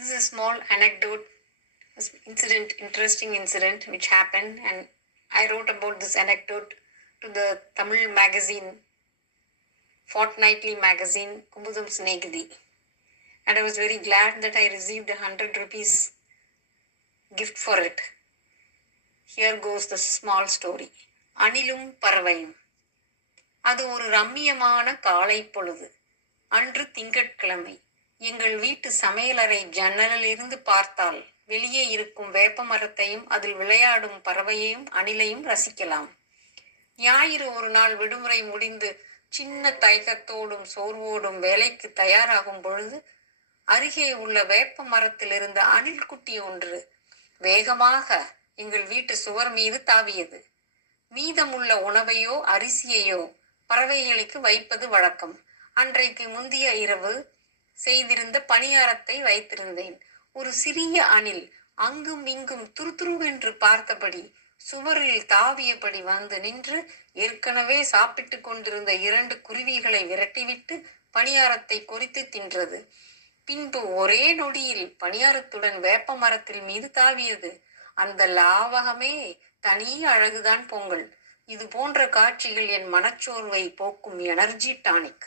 This is a small anecdote, incident, interesting incident which happened, and I wrote about this anecdote to the Tamil magazine, fortnightly magazine, Kumudam Snegidi. And I was very glad that I received 100 rupees gift for it. Here goes the small story. அணிலும் பறவையும். அது ஒரு ரம்மியமான காலை பொழுது. அன்று திங்கட்கிழமை. எங்கள் வீட்டு சமையலறை ஜன்னலிலிருந்து பார்த்தால் வெளியே இருக்கும் வேப்ப மரத்தையும் அதில் விளையாடும் பறவையையும் அணிலையும் ரசிக்கலாம். ஞாயிறு ஒரு நாள் விடுமுறை முடிந்து சின்ன தயக்கத்தோடும் சோர்வோடும் வேலைக்கு தயாராகும் பொழுது அருகே உள்ள வேப்ப மரத்தில் இருந்த அணில் குட்டி ஒன்று வேகமாக எங்கள் வீட்டு சுவர் மீது தாவியது. மீதமுள்ள உணவையோ அரிசியையோ பறவைகளுக்கு வைப்பது வழக்கம். அன்றைக்கு முந்தைய இரவு செய்திருந்த பணியாரத்தை வைத்திருந்தேன். ஒரு சிறிய அணில் அங்கும் இங்கும் துருதுருவென்று பார்த்தபடி சுவரில் தாவியபடி வந்து நின்று ஏற்கனவே சாப்பிட்டு கொண்டிருந்த 2 குருவிகளை விரட்டிவிட்டு பணியாரத்தை கொறித்து தின்றது. பின்பு ஒரே நொடியில் பணியாரத்துடன் வேப்ப மரத்தில் மீது தாவியது. அந்த லாவகமே தனி அழகுதான் பொங்கல். இது போன்ற காட்சிகள் என் மனச்சோர்வை போக்கும் எனர்ஜி டானிக்.